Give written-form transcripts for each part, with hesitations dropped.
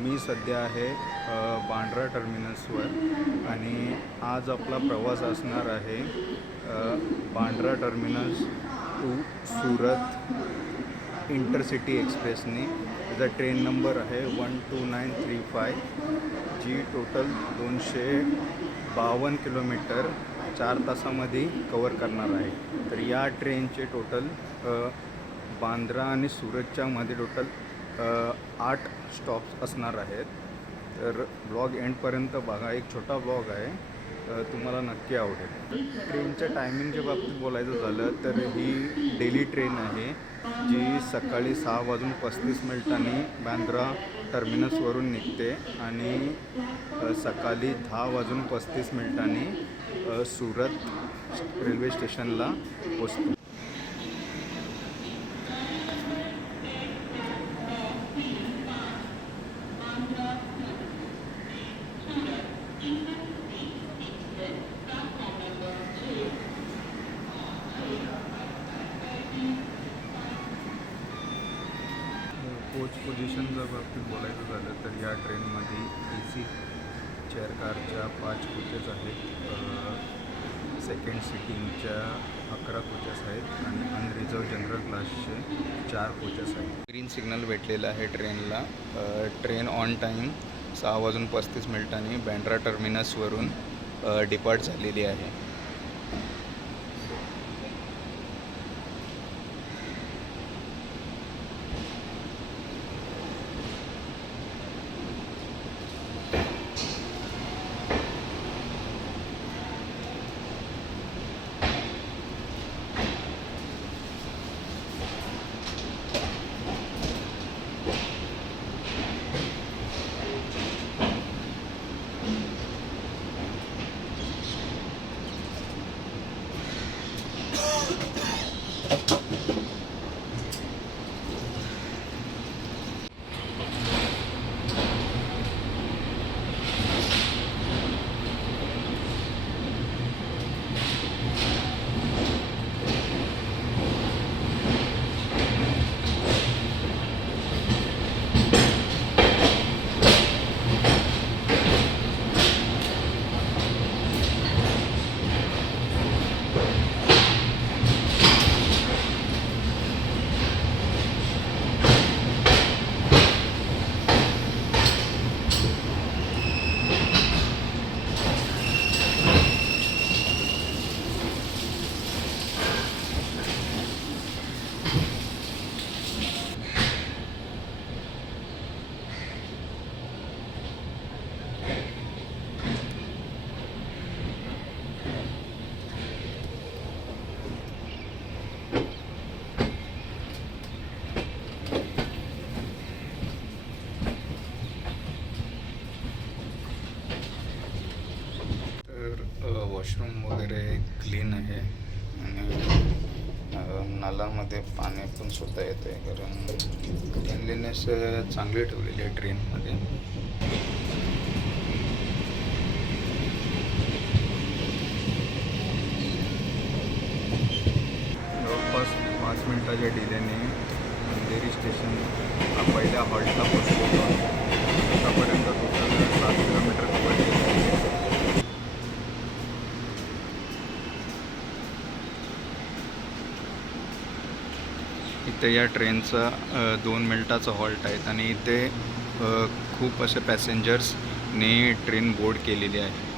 मी सध्या आहे बांद्रा टर्मिनसवर आणि आज आपला प्रवास असणार आहे Bandra terminus to Surat intercity एक्सप्रेसने. त्याचा ट्रेन नंबर आहे 12935 जी टोटल 252 किलोमीटर 4 तासामध्ये कवर करणार आहे. तर या ट्रेनचे टोटल बांद्रा आणि सुरतच्या मध्ये टोटल 8 स्टॉप्स असणार आहेत. तर ब्लॉग एंडपर्यंत बघा, एक छोटा ब्लॉग आहे, तुम्हाला नक्की आवडेल. ट्रेनच्या टायमिंगच्या बाबतीत बोलायचं झालं तर ही डेली ट्रेन आहे जी सकाळी 6:35 बांद्रा टर्मिनसवरून निघते आणि सकाळी 10:35 सुरत रेल्वे स्टेशनला पोचते. कोच पोझिशनच्या बाबतीत बोलायचं झालं तर या ट्रेनमध्ये AC चेअर कारच्या 5 कोचेस आहेत, सेकंड सिटिंगच्या 11 कोचेस आहेत आणि अनरिझर्व जनरल क्लासचे 4 कोचेस आहेत. ग्रीन सिग्नल भेटलेलं आहे ट्रेनला. ट्रेन ऑन टाईम 6:35 बांद्रा टर्मिनसवरून डिपार्ट झालेली आहे. वॉशरूम वगैरे क्लीन आहे आणि नळामध्ये पाणी पण सुद्धा येते, कारण क्लीनलीनेस चांगली ठेवलेली आहे ट्रेनमध्ये. जवळपास 5 मिनिटाच्या डिलेने अंधेरी स्टेशन पहिल्या हॉल्टला पोचलेलो. आतापर्यंत टोटल 7 किलोमीटर कवर केलं आहे. इथे या ट्रेनचा 2 मिनिटाचा हॉल्ट आहेत आणि इथे खूप असे पॅसेंजर्सने ट्रेन बोर्ड केलेली आहे.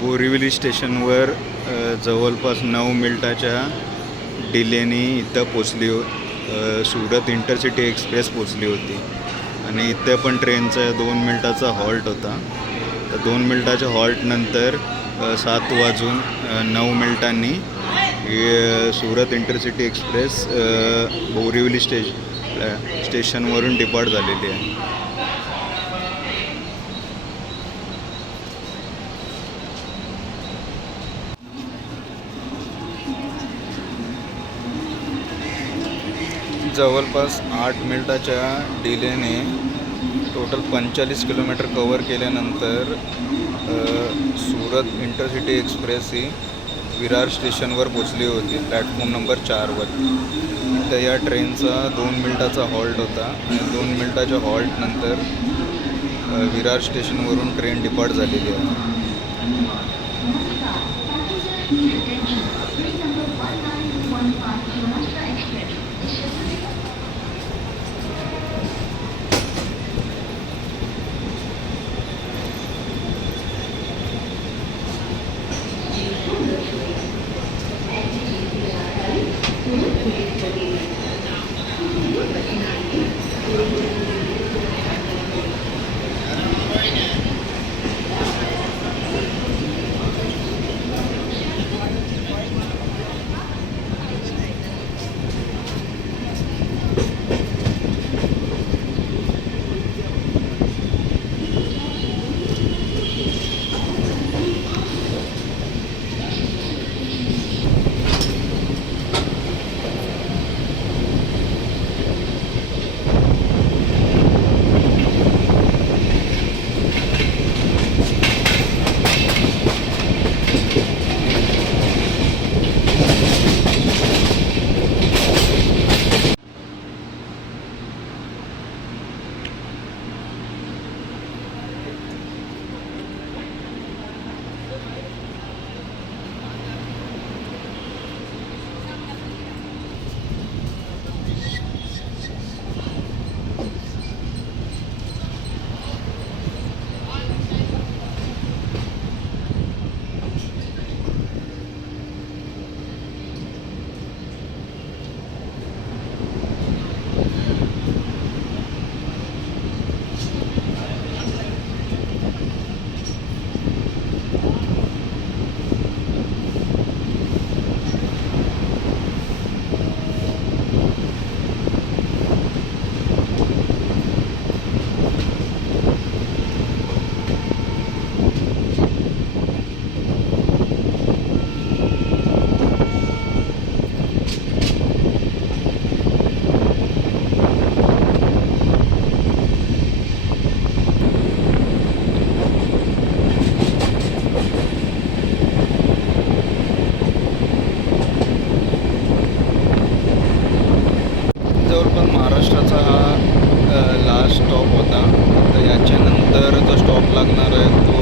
बोरिवली स्टेशनवर जवळपास 9 मिनिटाच्या डिलेने इथं सुरत इंटरसिटी एक्सप्रेस पोचली होती आणि इथे पण ट्रेनचा 2 मिनटाचा हॉल्ट होता. तर 2 मिनटाच्या हॉल्टनंतर 7:09 सुरत इंटरसिटी एक्सप्रेस बोरिवली स्टेशनवरून डिपार्ट झालेली आहे. जवळपास 8 मिनिटाच्या डिलेने टोटल 45 किलोमीटर कवर केल्यानंतर सुरत इंटरसिटी एक्सप्रेस ही विरार स्टेशनवर पोचली होती, प्लॅटफॉर्म नंबर 4वर. तर या ट्रेनचा 2 मिनिटाचा हॉल्ट होता आणि 2 मिनिटाच्या हॉल्टनंतर विरार स्टेशनवरून ट्रेन डिपार्ट झालेली आहे. महाराष्ट्राचा हा लास्ट स्टॉप होता. तर याच्यानंतर जो स्टॉप लागणार आहे तो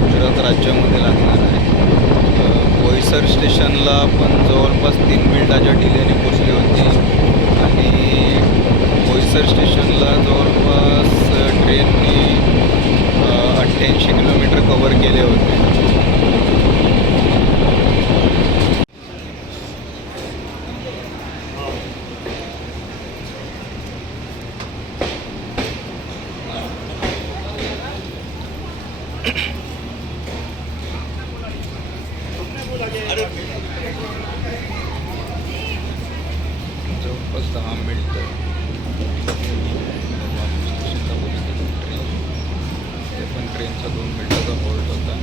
गुजरात राज्यामध्ये लागणार आहे. बोईसर स्टेशनला पण जवळपास 3 मिनिटाच्या डिलेने पोचली होती आणि बोईसर स्टेशनला जवळपास ट्रेननी 88 किलोमीटर कवर केले होते. जवळपास 10 मिनिटं ते पण ट्रेनचा 2 मिनिटाचा हॉल्ट होता.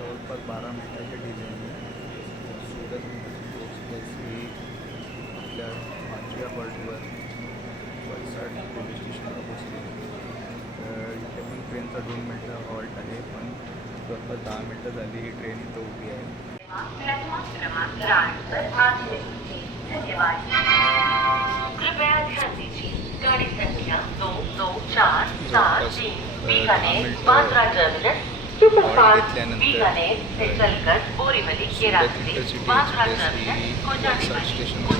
जवळपास 12 मिनिटाच्या डिलेने सुरत एक्सप्रेस ही आपल्या 5व्या हॉल्टवर वलसाड पोलीस स्टेशनला पोचली. तर इथे पण ट्रेनचा 2 मिनिटचा हॉल्ट आहे, पण जवळपास 10 मिनिटं झाली ही ट्रेन इथं उभी आहे. गाड़ी संख्या 29473 बीकानेर बांद्रा टर्मिनस हॉल्ट घेतल्यानंतर सुरत इंटरसिटी एक्सप्रेस ही वलसाड स्टेशनवर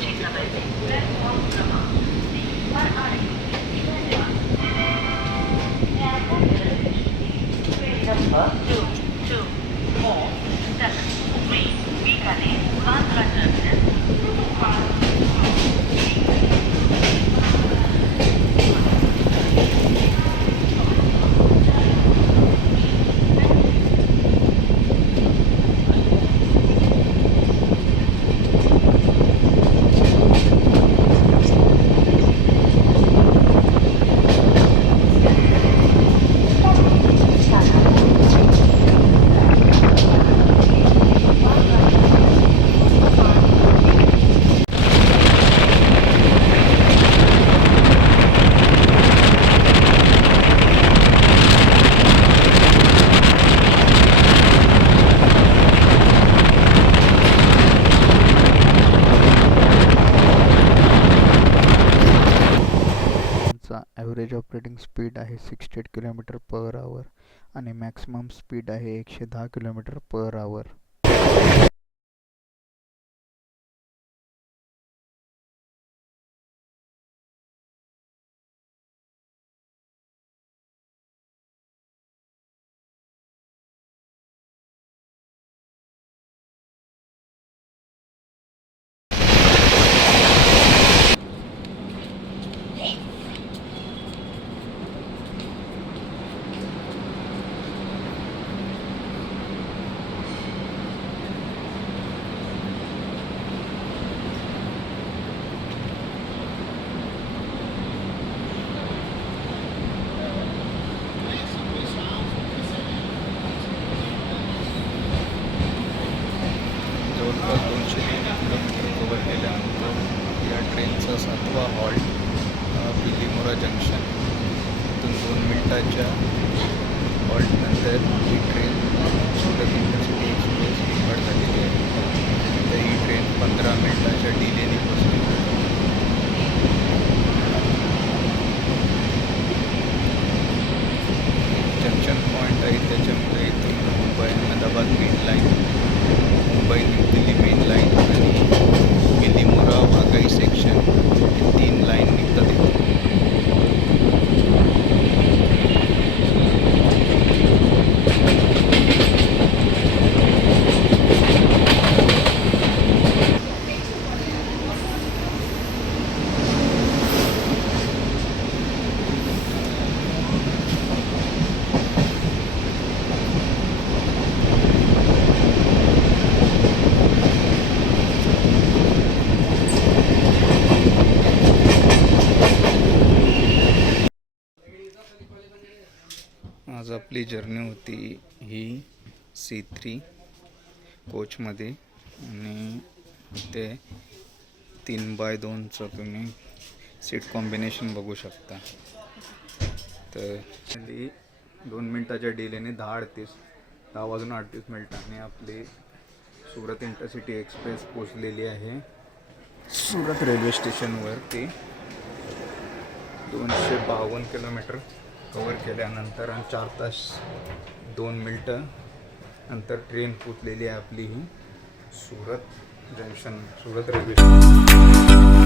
ॲव्हरेज ऑपरेटिंग स्पीड आहे 68 km/h आणि मॅक्सिमम स्पीड आहे 110 km/h. जवळपास 203 किलोमीटर कव्हर केल्यानंतर या ट्रेनचा 7वा हॉल्ट बिलीमोरा जंक्शन. इथून 2 मिनिटाच्या हॉल्टनंतर ही ट्रेन सुरत इंटरसिटी एक्सप्रेस निवड झालेली आहे. तर ही ट्रेन 15 मिनिटाच्या डिलेने पोहोचली. जंक्शन पॉईंट आहे, त्याच्यामुळे इथून Mumbai Ahmedabad main line, Mumbai new Delhi main line आणि बिलीमोरा वाघाई सेक्शन हे 3 लाईन निघतात इथून. आज आपली जर्नी होती ही C3 कोचमध्ये आणि ते 3x2चं तुम्ही सीट कॉम्बिनेशन बघू शकता. तर 2 मिनिटाच्या डिलेने 10 वाजून 38 मिनिटांनी आपली सुरत इंटरसिटी एक्सप्रेस पोचलेली आहे सुरत रेल्वे स्टेशनवरती. 252 किलोमीटर कवर केल्यानंतर आणि 4 तास 2 मिनटं नंतर ट्रेन पोचलेली आहे आपली ही Surat junction, Surat railway station.